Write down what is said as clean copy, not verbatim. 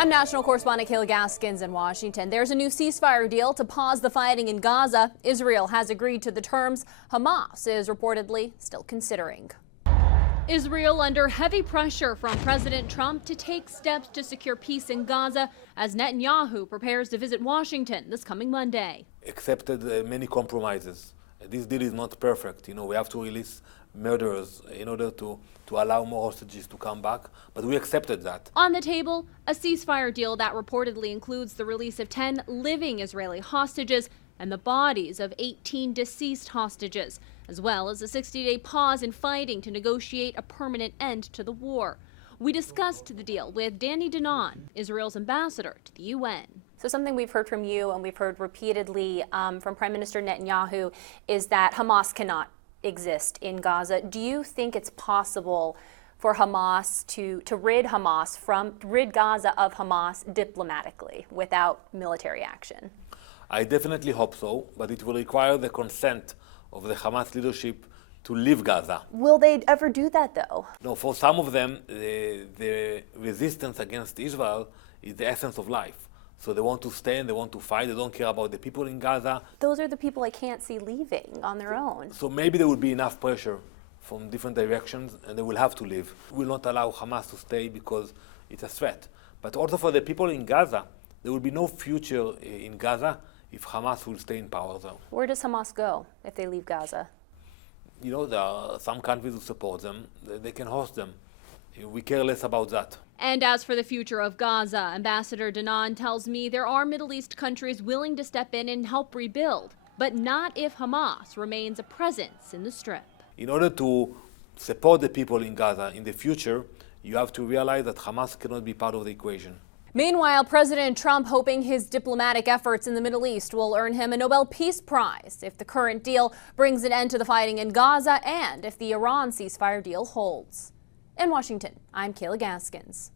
I'm national correspondent Kayla Gaskins in Washington. There's a new ceasefire deal to pause the fighting in Gaza. Israel has agreed to the terms. Hamas is reportedly still considering. Israel under heavy pressure from President Trump to take steps to secure peace in Gaza as Netanyahu prepares to visit Washington this coming Monday. Accepted many compromises. This deal is not perfect. We have to release murderers in order to allow more hostages to come back, but we accepted that. On the table, a ceasefire deal that reportedly includes the release of 10 living Israeli hostages and the bodies of 18 deceased hostages, as well as a 60-day pause in fighting to negotiate a permanent end to the war. We discussed the deal with Danon, Israel's ambassador to the UN. So something we've heard from you and we've heard repeatedly from Prime Minister Netanyahu is that Hamas cannot exist in Gaza. Do you think it's possible for Hamas to rid Gaza of Hamas diplomatically without military action? I definitely hope so, but it will require the consent of the Hamas leadership to leave Gaza. Will they ever do that, though? No, for some of them, the resistance against Israel is the essence of life. So they want to stay and they want to fight. They don't care about the people in Gaza. Those are the people I can't see leaving on their own. So maybe there will be enough pressure from different directions and they will have to leave. We will not allow Hamas to stay because it's a threat. But also for the people in Gaza, there will be no future in Gaza if Hamas will stay in power there. Where does Hamas go if they leave Gaza? There are some countries who support them. They can host them. We care less about that. And as for the future of Gaza, Ambassador Danon tells me there are Middle East countries willing to step in and help rebuild, but not if Hamas remains a presence in the Strip. In order to support the people in Gaza in the future, you have to realize that Hamas cannot be part of the equation. Meanwhile, President Trump hoping his diplomatic efforts in the Middle East will earn him a Nobel Peace Prize if the current deal brings an end to the fighting in Gaza and if the Iran ceasefire deal holds. In Washington, I'm Kayla Gaskins.